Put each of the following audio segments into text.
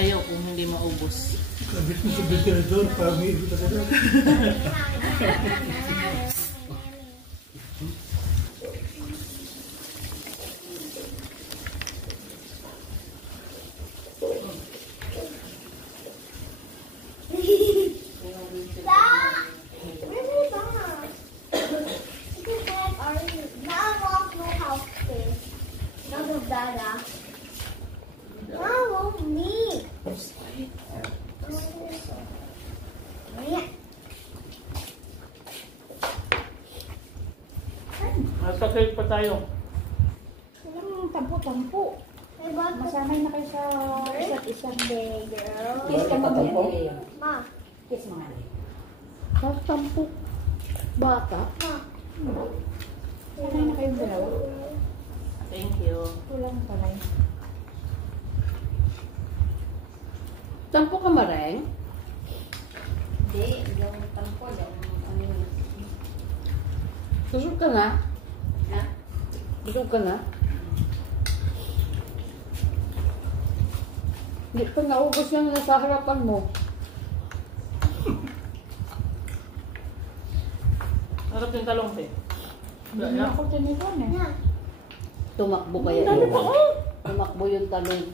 patayo kung hindi maubos. Kabit mo sa ventilador para may ibig ka na. Masakit pa tayo. Walang tampo-tampo. Masanay na kayo sa isa't isang day, girl. Kiss ka mo Ma. Kiss mo nga. Tampo. Bata. Ma. Sanay na kayong dalawa. Thank you. Walang palay. Tampo ka mareng? Hindi, yung tampo, yung ano yun. Susog ka na? Ha? Susog ka na? Hindi pa naubos yung nasa harapan mo. Harap yung talong, te. Hindi na ako tinipon eh. Tumakbo kaya yun. Tumakbo yung talong.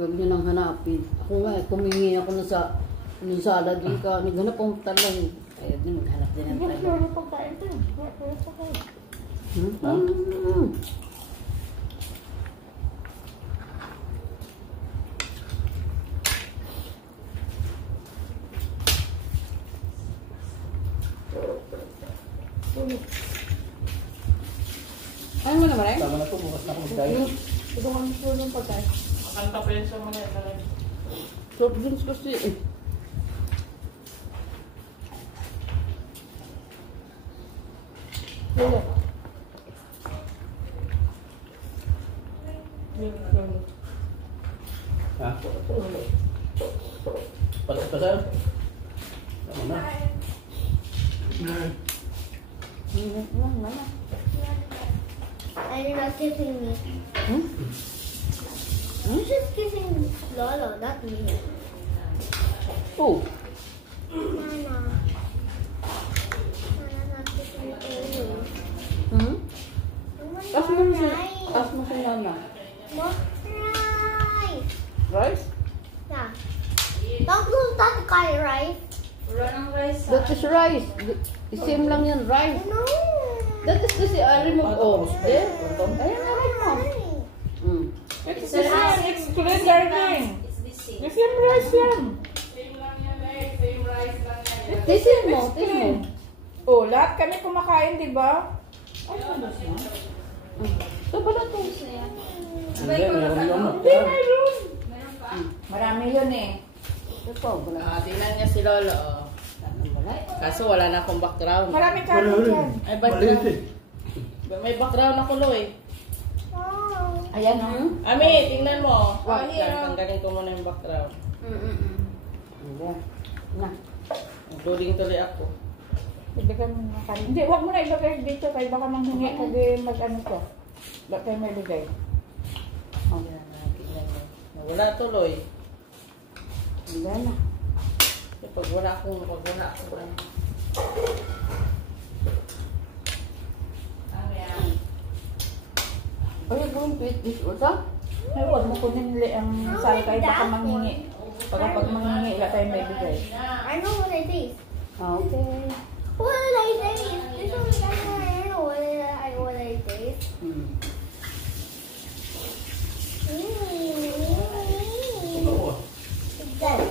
Huwag nyo nang hanapin. Ako nga, kumingi ako na sa salad yung ka. Naghanap akong talong. Kaya din, maghanap din ang talong. Wala pagkain ito. Wala pagkain. Ano mo naman eh? Tama na po, bukas na ako mag-diet. Ito kami po yung pagkain. Makanta pa yun sa mga talaga. Short drinks kasi eh. Wala. Ha? Pasal? Tama na. And you're not kissing me. Hmm? You're just kissing Lolo, not me. Oh. Nana. Nana not kissing you. Hmm? Oh my As mo God, si rice. as mo si Nana. What? Rice. Rice? Yeah. Don't lose that guy, rice. Wala ng rice sa... That is rice. Same lang yan, rice. No. That is kasi remove all. There. Ayan, remove. Hmm. It's the same. It's clean gardening. It's the same. The same rice yan. Tisin mo, tisin mo. Oh, lahat kami kumakain, di ba? Ito pala ito. Hindi, meron lang na. Hindi, mayroon. Marami yun eh. Ito, wala. Tingnan niya si Lolo. Wala. Kaso wala na akong background. Marami Wala kanin rin. dyan. Ay, Maliit eh. May background ako, Lo eh. Oh. Ayan o. Ami, tingnan mo. Wag. Tanggalin ko muna yung background. Ayan. Na. Including tuloy ako. Ibigay mo na kanin. Hindi, huwag mo na ilagay dito kaya baka manghingi ka din mag-ano to. Ba't kayo may ligay? Oh. Tingnan mo. Wala tuloy. Ayan na. Pag wala akong Are you going to eat this also? Ay, huwag mo kunin ang sal kayo baka manghingi. Pag manghingi, wala tayong may bigay. I know what it is. Okay. What did I taste? This one I know what I taste. Oo. Then,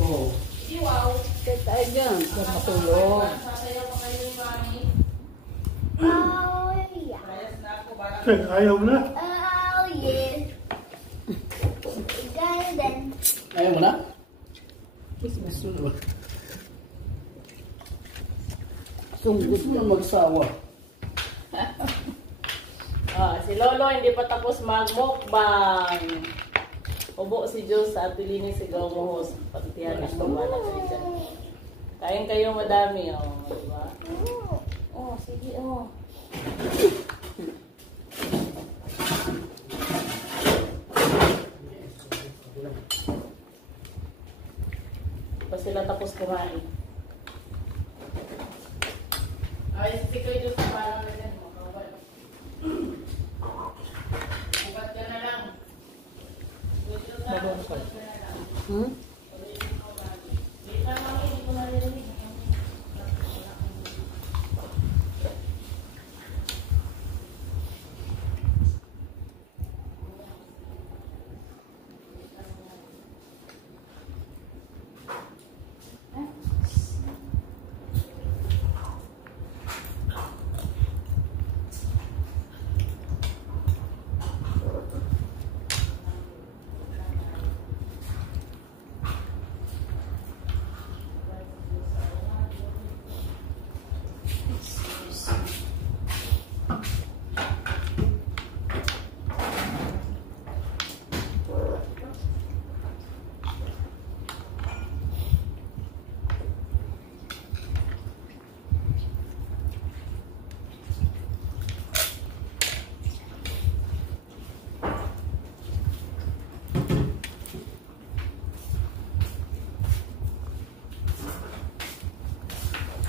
Oo. Kaya tayo dyan. Huwag matulog. oh yeah. Ayaw mo na? Oh yeah. Guys, then. Ayaw mo na? Sunggod Gusto mo na magsawa. si Lolo hindi pa tapos mag-mukbang. Ubo si Diyos sa Atilini sigaw mo host. Pagtiyan ng pamana sa dyan. Kain kayo madami. Oh, diba? Oh, sige, oh. sila tapos kumain. Ay, si Koy Diyos na parang na yan. Makawal. Bukat ka na lang. Bago ka. Hmm? Di pa mami, hindi ko narinig.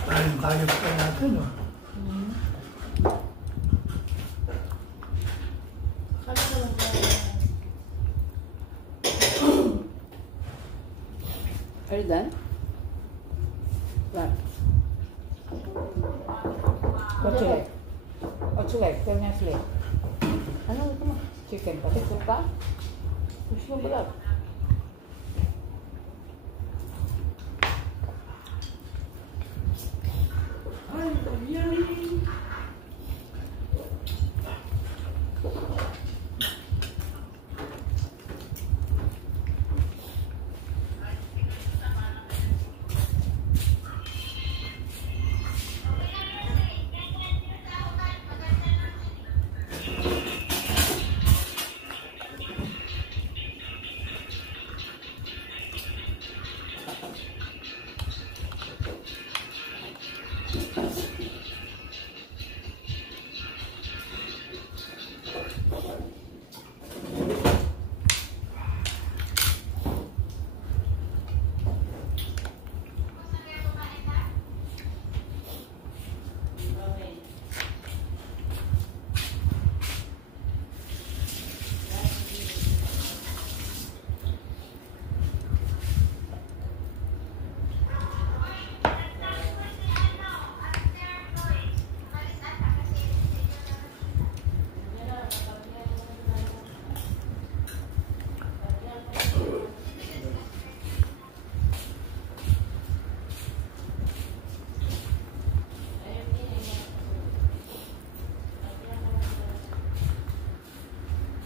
Kayang-kayang pa natin, oh. Are you done? What? What's your leg? What's your leg? Tell me your leg. Ano ito mo? Chicken. Pati ka? Gusto mo ba?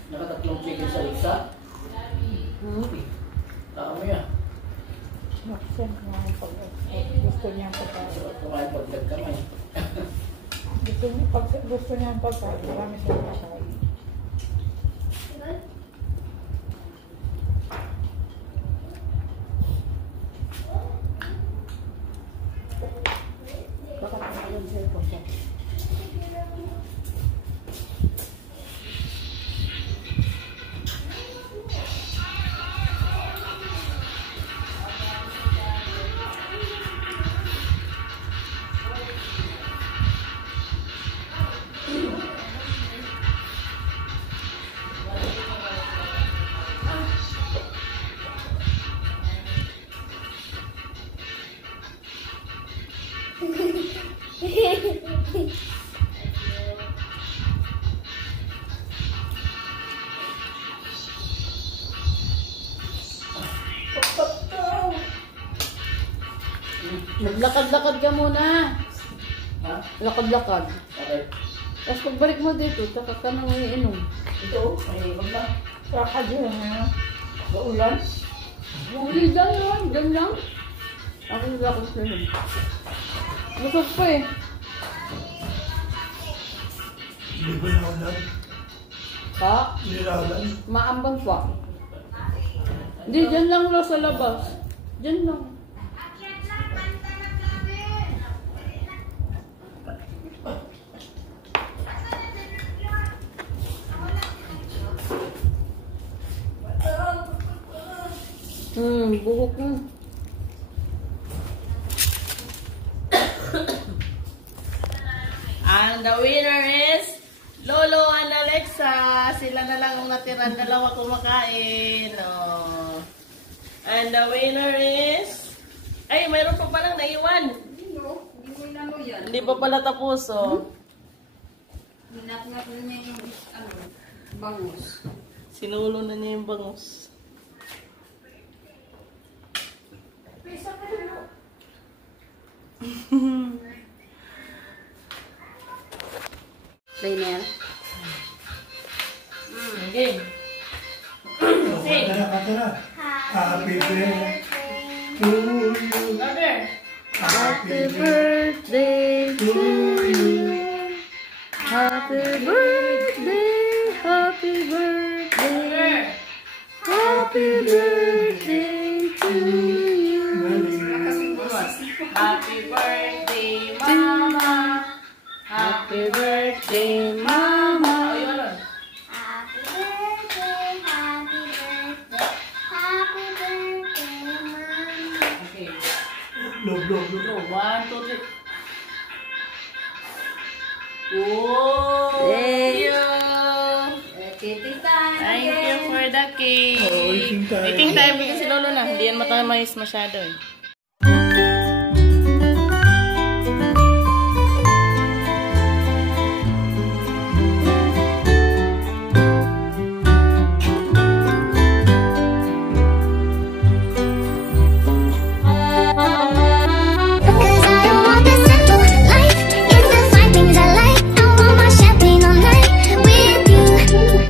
Nakatatlong chicken sa isa. Tao mo yan. Naksan kumain pag gusto niya ang pagkain. Sarap kumain pag nagkamay. Gusto niya ang pagkain. Marami siya pagkain. Baka pangalan sa'yo po siya. Maglakad-lakad ka muna. Ha? Lakad-lakad. Okay. Tapos pagbalik mo dito, tsaka ka nang iinom. Ito, may ibang na. Saka dyan na. Gaulan. Hindi, dyan lang. Dyan lang. Ako yung lakad sa inom. Busog pa eh. Hindi ba naulan? Ha? Hindi naulan? Maambang pa. Hindi, dyan lang lo sa labas. Dyan lang. Buhok mo. the winner is Lolo and Alexa. Sila na lang ang natira. Dalawa kumakain. Oh. And the winner is... Ay, mayroon pa palang naiwan. Hindi mo inano yan. Hindi pa pala tapos, oh. Hinat-ngat na niya yung bangus. Sinulo na niya yung bangus. Play na yan. Game. Katara. Happy birthday to you. Brother. Happy Birthday to you. Happy birthday. Happy birthday. Happy birthday to you. Happy birthday, Mama. Happy birthday, Mama. Oh, yun, yun. Happy birthday, happy birthday, happy birthday, Mama. Okay. Love. So, 1, 2, 3. Whoa! Thank you. Kitty time. Thank you for the cake. Oh, eating time. Eating time. Bigyan si Lolo na. Hindi yan matamais masyado eh.